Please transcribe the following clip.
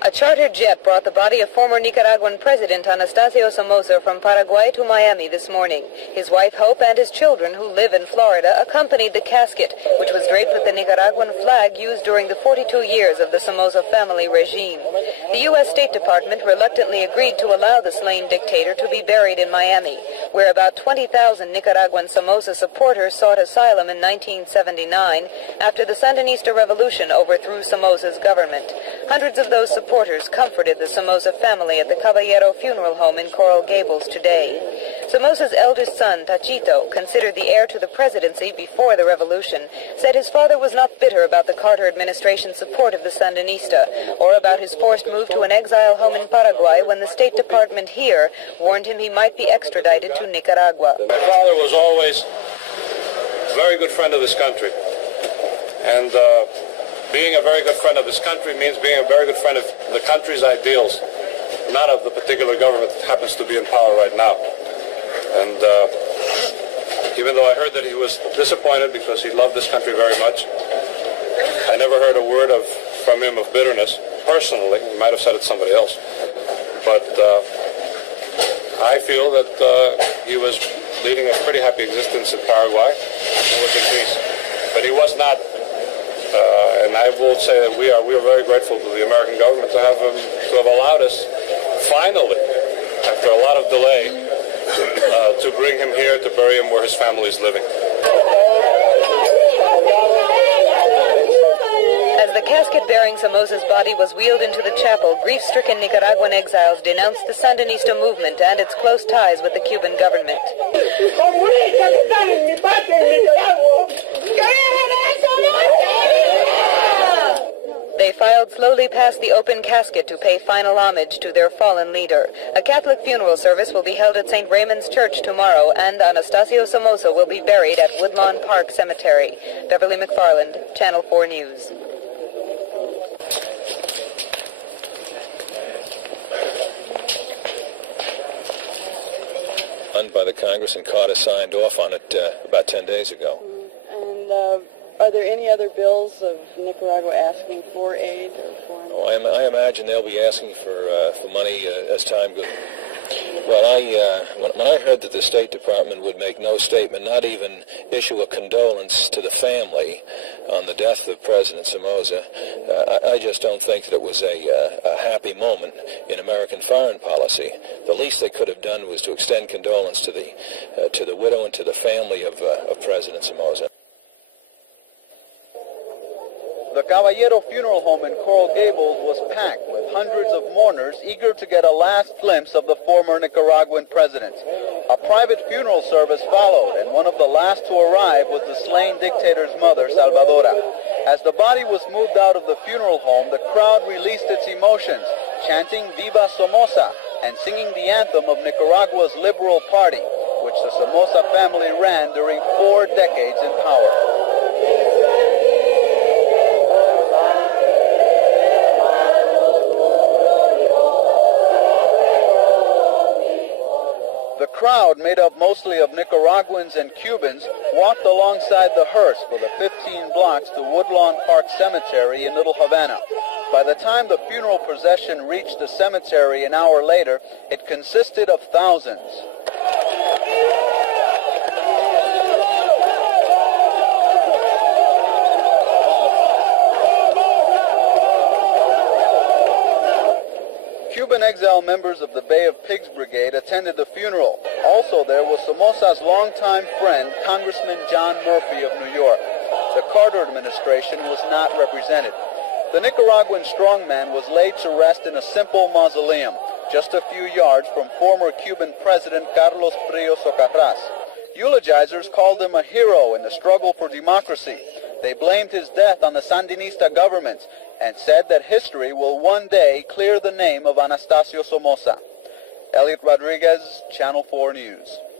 A chartered jet brought the body of former Nicaraguan President Anastasio Somoza from Paraguay to Miami this morning. His wife Hope and his children, who live in Florida, accompanied the casket, which was draped with the Nicaraguan flag used during the 42 years of the Somoza family regime. The U.S. State Department reluctantly agreed to allow the slain dictator to be buried in Miami, where about 20,000 Nicaraguan Somoza supporters sought asylum in 1979 after the Sandinista revolution overthrew Somoza's government. Hundreds of those supporters comforted the Somoza family at the Caballero funeral home in Coral Gables today. Somoza's eldest son, Tachito, considered the heir to the presidency before the revolution, said his father was not bitter about the Carter administration's support of the Sandinista or about his forced move to an exile home in Paraguay when the State Department here warned him he might be extradited to Nicaragua. My father was always a very good friend of this country, and being a very good friend of this country means being a very good friend of the country's ideals, not of the particular government that happens to be in power right now. And even though I heard that he was disappointed because he loved this country very much, I never heard a word from him of bitterness. Personally, he might have said it to somebody else. But I feel that he was leading a pretty happy existence in Paraguay and was in peace. But he was not. And I will say that we are very grateful to the American government to have allowed us, finally, after a lot of delay, to bring him here, to bury him where his family is living. As the casket bearing Somoza's body was wheeled into the chapel, grief-stricken Nicaraguan exiles denounced the Sandinista movement and its close ties with the Cuban government. They filed slowly past the open casket to pay final homage to their fallen leader. A Catholic funeral service will be held at St. Raymond's Church tomorrow, and Anastasio Somoza will be buried at Woodlawn Park Cemetery. Beverly McFarland, Channel 4 News. By the Congress, and Carter signed off on it about 10 days ago. And are there any other bills of Nicaragua asking for aid or foreign? Oh, I imagine they'll be asking for money as time goes. Well, when I heard that the State Department would make no statement, not even issue a condolence to the family on the death of President Somoza, I just don't think that it was a happy moment in American foreign policy. The least they could have done was to extend condolence to the widow and to the family of President Somoza. The Caballero funeral home in Coral Gables was packed with hundreds of mourners eager to get a last glimpse of the former Nicaraguan president. A private funeral service followed, and one of the last to arrive was the slain dictator's mother, Salvadora. As the body was moved out of the funeral home, the crowd released its emotions, chanting Viva Somoza and singing the anthem of Nicaragua's Liberal Party, which the Somoza family ran during 4 decades in power. The crowd, made up mostly of Nicaraguans and Cubans, walked alongside the hearse for the 15 blocks to Woodlawn Park Cemetery in Little Havana. By the time the funeral procession reached the cemetery an hour later, it consisted of thousands. Cuban exile members of the Bay of Pigs Brigade attended the funeral. Also there was Somoza's longtime friend, Congressman John Murphy of New York. The Carter administration was not represented. The Nicaraguan strongman was laid to rest in a simple mausoleum, just a few yards from former Cuban President Carlos Frío Socarrás. Eulogizers called him a hero in the struggle for democracy. They blamed his death on the Sandinista government and said that history will one day clear the name of Anastasio Somoza. Elliot Rodriguez, Channel 4 News.